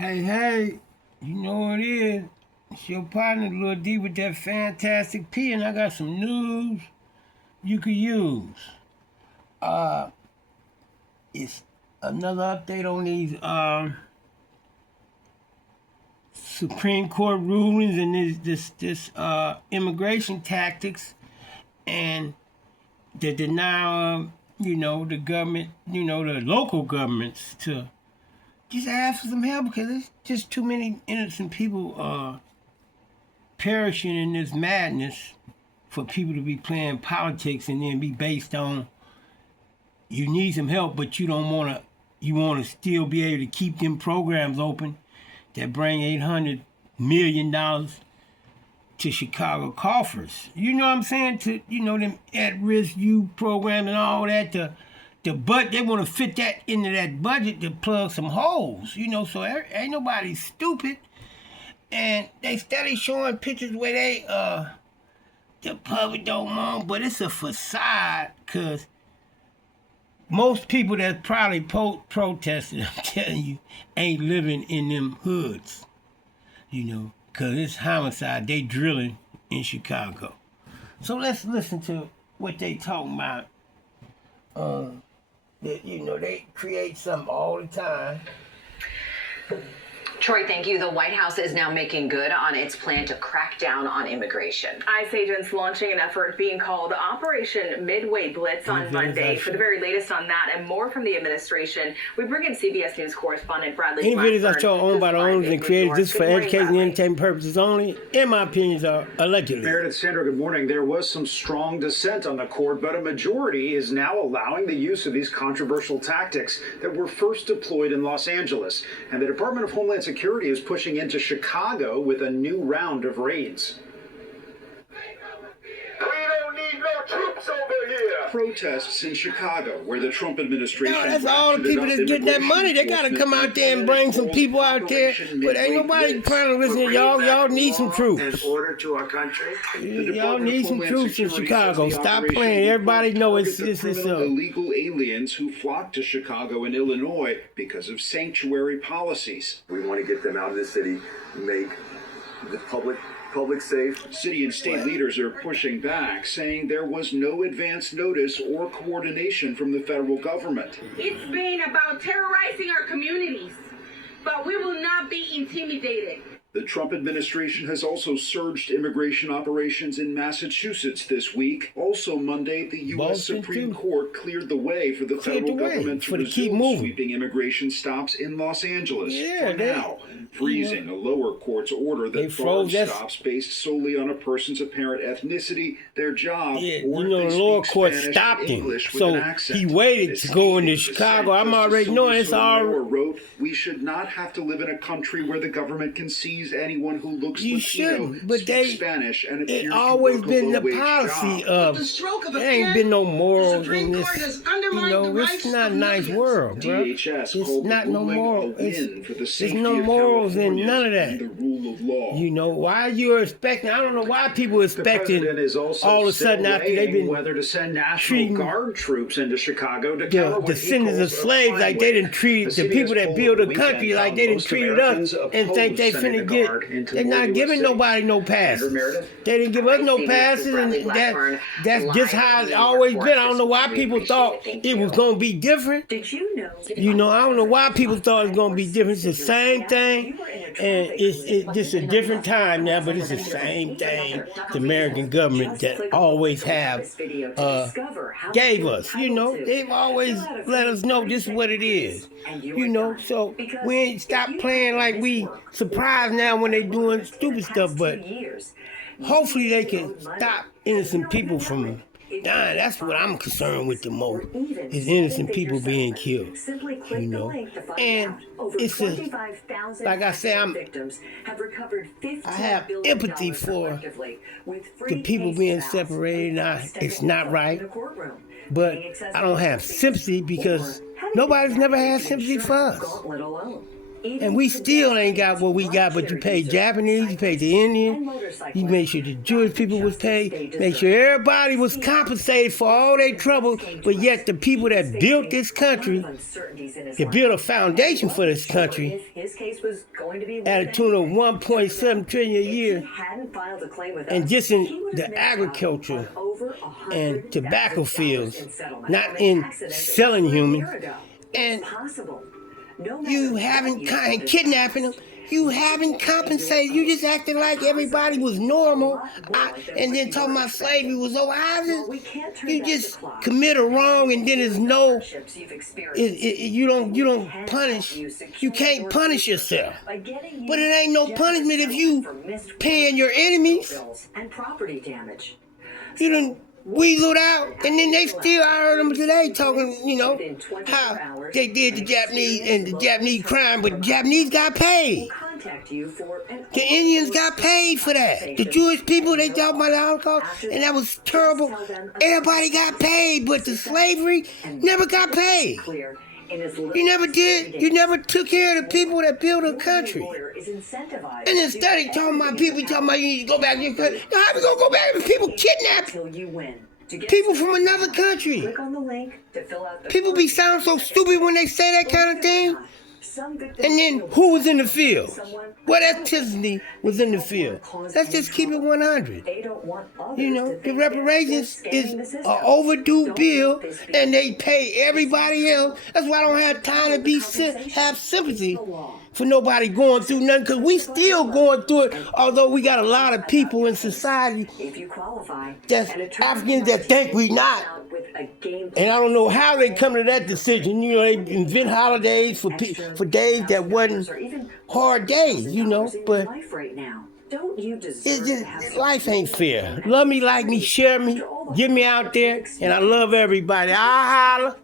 Hey, you know what it is? It's your partner, Lil D, with that fantastic P, and I got some news you could use. Uh, it's another update on these Supreme Court rulings and this immigration tactics and the denial of, the government, the local governments to just ask for some help because there's just too many innocent people perishing in this madness for people to be playing politics and then be based on you need some help, but you want to still be able to keep them programs open that bring $800 million to Chicago coffers. You know what I'm saying? To, them at-risk youth programs and all that, they want to fit that into that budget to plug some holes, so ain't nobody stupid. And they steady showing pictures where the public don't want, but it's a facade, because most people that probably protested, I'm telling you, ain't living in them hoods, because it's homicide. They drilling in Chicago. So let's listen to what they talking about. That, they create something all the time. Troy, thank you. The White House is now making good on its plan to crack down on immigration. ICE agents launching an effort being called Operation Midway Blitz on Monday. For the very latest on that and more from the administration, we bring in CBS News correspondent Bradley Any videos I show owned by the owners and created just for education and entertainment purposes only, in my opinions, are allegedly. Meredith, Sandra, good morning. There was some strong dissent on the court, but a majority is now allowing the use of these controversial tactics that were first deployed in Los Angeles. And the Department of Homeland Security is pushing into Chicago with a new round of raids. We don't need no troops over here. Protests in Chicago, where the Trump administration... No, that's all the people that's getting that money. They got to come out there and bring some people out there. But ain't nobody trying to listen to y'all. Y'all need some troops. In order to our country. Y'all need some troops in Chicago. Stop playing. Everybody knows it's illegal aliens who flock to Chicago and Illinois because of sanctuary policies. We want to get them out of the city, make the public safe. City and state leaders are pushing back, saying there was no advance notice or coordination from the federal government. It's been about terrorizing our communities, but we will not be intimidated. The Trump administration has also surged immigration operations in Massachusetts this week. Also Monday, the U.S. Supreme Court cleared the way for the federal government to resume sweeping immigration stops in Los Angeles for now, freezing a lower court's order that bars stops based solely on a person's apparent ethnicity, their job, or the lower court stopped him, so he waited to go into Chicago. I'm already knowing it's all. Wrote, "We should not have to live in a country where the government can seize anyone who looks Latino, but Spanish, and it always been the policy of there ain't been no morals in this. It's not a nice world, bro. It's not no moral. There's no morals in none of that. The rule of law. Why you're expecting? I don't know why people are expecting all of a sudden after they've been whether to send National Guard troops into Chicago to the descendants of slaves like they didn't treat the people that build the country like they didn't treat us and think they finna get. They're not giving nobody no passes. They didn't give us no passes, and that's just how it's always been. I don't know why people thought it was gonna be different. Did you know? I don't know why people thought it was gonna be different. It's the same thing, and it's just a different time now, but it's the same thing. The American government that always have gave us. They've always let us know this is what it is. So we ain't stop playing like we surprised now when they doing stupid stuff, but hopefully they can stop innocent people from dying. That's what I'm concerned with the most, is innocent people being killed, and it's like I say, I have empathy for the people being separated. It's not right, but I don't have sympathy because nobody's never had sympathy for us. And we still ain't got what we got, but you pay Japanese, you pay the Indian, you make sure the Jewish people was paid, make sure everybody was compensated for all their trouble, but yet the people that built this country, that built a foundation for this country, at a tune of $1.7 trillion a year, and just in the agriculture and tobacco fields, not in selling humans, and you haven't kidnapping them. You haven't compensated. You just acting like everybody was normal, and then talking about slavery was over. You just commit a wrong, and then there's no. You don't punish. You can't punish yourself. But it ain't no punishment if you paying your enemies. You done weaseled out, and then they still, I heard them today talking, how they did the Japanese and the Japanese crime, but the Japanese got paid. The Indians got paid for that. The Jewish people, they talk about the Holocaust, and that was terrible. Everybody got paid, but the slavery never got paid. You never did. You never took care of the people that built a country. And instead of talking about people, talking about you need to go back to your country. No, how we gonna go back if people kidnap people from another country? People be sound so stupid when they say that kind of thing. And then who was in the field? What ethnicity was in the field? Let's just keep it 100. The reparations is an overdue bill, and they pay everybody else. That's why I don't have time to have sympathy for nobody going through nothing, because we still going through it, although we got a lot of people in society that's Africans that think we not. And I don't know how they come to that decision. They invent holidays for days that wasn't hard days, but it's just, life ain't fair. Love me, like me, share me, get me out there, and I love everybody. I holler.